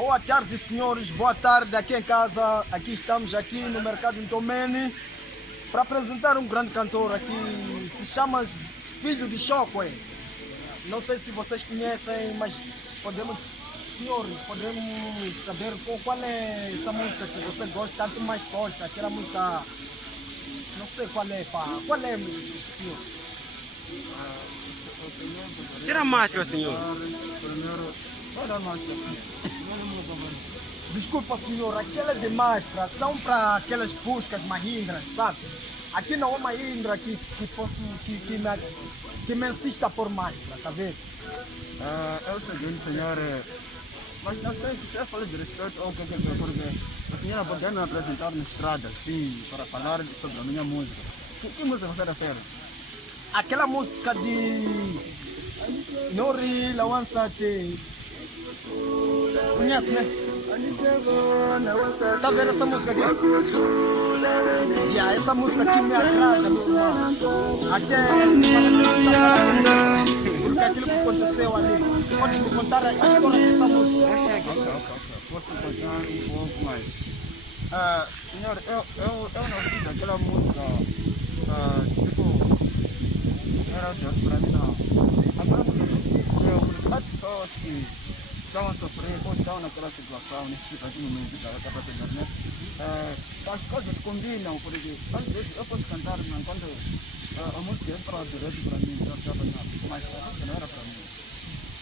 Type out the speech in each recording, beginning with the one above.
Boa tarde, senhores. Boa tarde aqui em casa. Aqui estamos aqui no Mercado Ntomene para apresentar um grande cantor aqui. Se chama Filho de Chokwe. Não sei se vocês conhecem, mas senhores, podemos saber qual é essa música que você gosta, tanto mais gosta, aquela música, não sei qual é, pá. Qual é, senhor? Tira a máscara, senhor. Desculpa, senhor, aquela de máscara são para aquelas buscas mahindras, sabe? Aqui não é mahindra que me insista por máscara, tá vendo? É o seguinte, senhor, mas não sei se você fala de respeito ou o que é, porque a senhora pode me apresentar na estrada, sim, para falar sobre a minha música. Que música você refere? Aquela música de Nori Lawansate. Conhece, né? Tá vendo essa música aqui? Essa música aqui me agrada, meu irmão. Até porque aquilo que aconteceu ali. Pode me contar a história dessa música? Posso contar um pouco mais. Senhor, eu não ouvi daquela música, era assim, para mim não. Agora porque as pessoas que estavam sofrendo ou estavam naquela situação, nesse momento da internet, as coisas combinam, porque às vezes eu posso cantar enquanto a música é para direito para mim, mas a música não era para mim.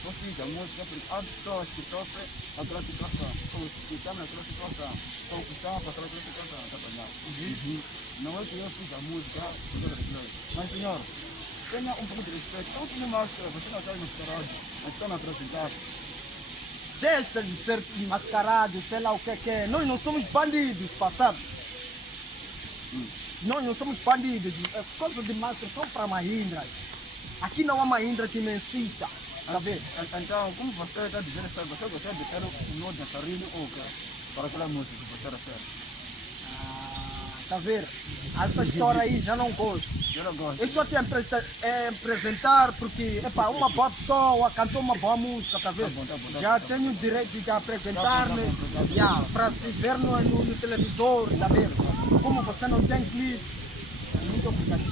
Eu fiz a música porque há pessoas que sofrem aquela situação, ou que estão naquela situação, ou que estão a passar aquela situação, não é que eu fiz a música, mas senhor, tenha um pouco de respeito. Eu tenho máscara, você não está mascarado, mas está me apresentar. Deixa de ser mascarado, sei lá o que é. Nós não somos bandidos, sabe? Nós não somos bandidos. Coisas de máscara são para mahindras. Aqui não há mahindra que me insista. Tá vendo? Então, como você está dizendo, você gostaria de ter um nó de dançarino ou para aquela música que você refere? Tá vendo? Essa história aí já não gosto. Eu não gosto. Eu estou te apresentar porque uma boa pessoa cantou uma boa música, tá vendo? Tá bom. Já tenho o direito de apresentar-me para se ver no televisor, tá vendo? Como você não tem clipe. Muito obrigado.